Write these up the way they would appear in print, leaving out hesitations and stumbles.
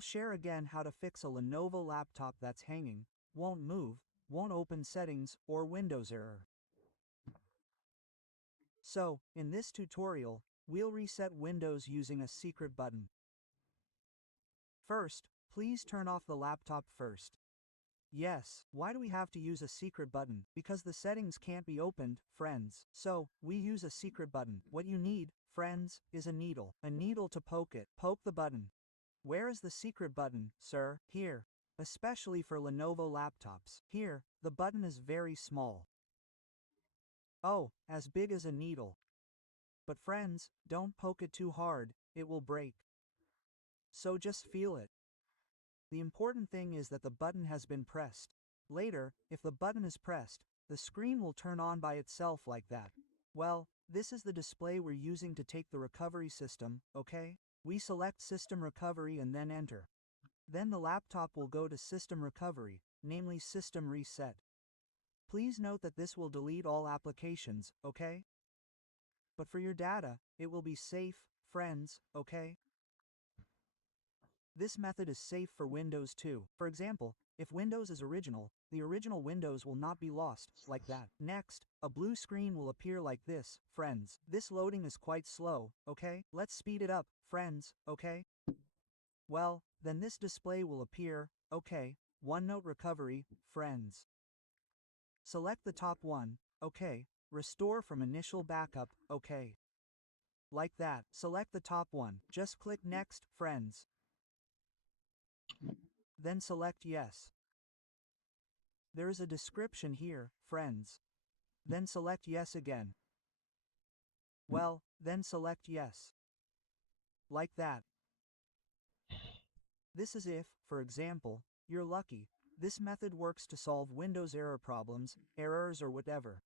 I'll share again how to fix a Lenovo laptop that's hanging, won't move, won't open settings, or Windows error. So, in this tutorial, we'll reset Windows using a secret button. First, please turn off the laptop first. Yes, why do we have to use a secret button? Because the settings can't be opened, friends. So, we use a secret button. What you need, friends, is a needle. A needle to poke it. Poke the button. Where is the secret button, sir? Here. Especially for Lenovo laptops. Here, the button is very small. Oh, as big as a needle. But friends, don't poke it too hard, it will break. So just feel it. The important thing is that the button has been pressed. Later, if the button is pressed, the screen will turn on by itself like that. Well, this is the display we're using to take the recovery system, okay? We select System Recovery and then Enter. Then the laptop will go to System Recovery, namely System Reset. Please note that this will delete all applications, okay? But for your data, it will be safe, friends, okay? This method is safe for Windows too. For example, if Windows is original, the original Windows will not be lost, like that. Next, a blue screen will appear like this, friends. This loading is quite slow, okay? Let's speed it up, friends, okay? Well, then this display will appear, okay, OneNote Recovery, friends. Select the top one, okay, Restore from initial backup, okay. Like that. Select the top one. Just click Next, friends. Then select Yes. There is a description here, friends. Then select Yes again. Well, then select Yes. Like that. This is if, for example, you're lucky. This method works to solve Windows error problems, errors or whatever.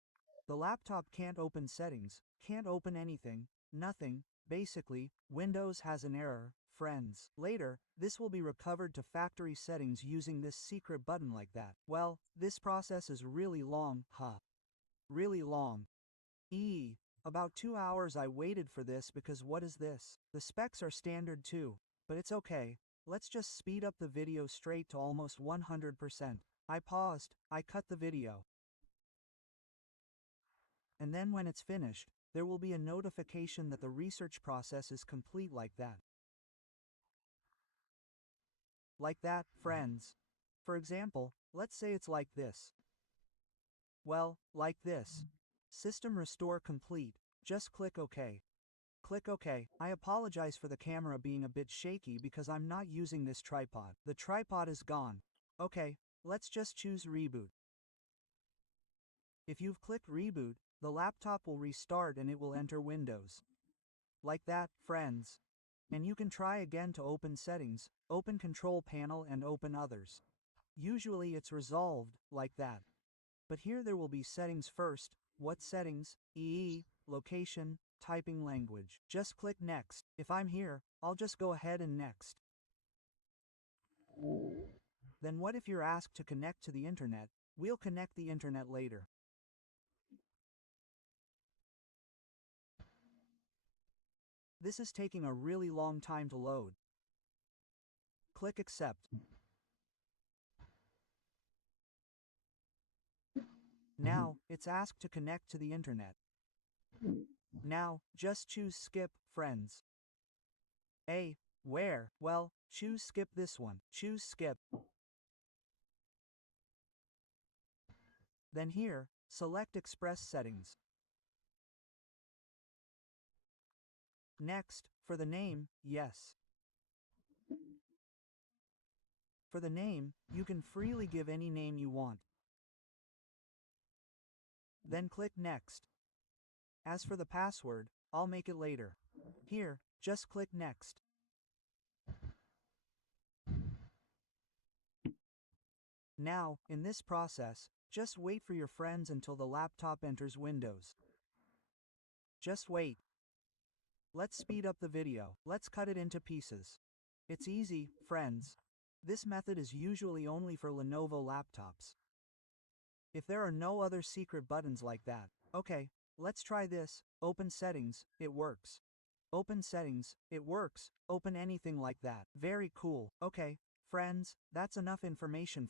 The laptop can't open settings, can't open anything, nothing. Basically, Windows has an error, friends. Later, this will be recovered to factory settings using this secret button like that. Well, this process is really long, huh? Really long. About 2 hours I waited for this because what is this? The specs are standard too, but it's okay. Let's just speed up the video straight to almost 100%. I paused, I cut the video. And then when it's finished, there will be a notification that the research process is complete like that. Like that, friends. For example, let's say it's like this. Well, like this. System restore complete. Just click OK. Click OK. I apologize for the camera being a bit shaky because I'm not using this tripod. The tripod is gone. Okay, let's just choose reboot. If you've clicked reboot, the laptop will restart and it will enter Windows. Like that, friends. And you can try again to open settings, open control panel and open others. Usually it's resolved, like that. But here there will be settings first. What settings? Location, typing language. Just click next. If I'm here, I'll just go ahead and next. Then what if you're asked to connect to the internet? We'll connect the internet later. This is taking a really long time to load. Click Accept. Now, it's asked to connect to the internet. Now, just choose Skip, friends. Where? Well, choose Skip this one. Choose Skip. Then here, select Express Settings. Next, for the name, yes. For the name, you can freely give any name you want. Then click Next. As for the password, I'll make it later. Here, just click Next. Now, in this process, just wait for your friends until the laptop enters Windows. Just wait. Let's speed up the video. Let's cut it into pieces. It's easy, friends. This method is usually only for Lenovo laptops. If there are no other secret buttons like that, okay, let's try this. Open settings, it works. Open settings, it works, open anything like that. Very cool. Okay, friends, that's enough information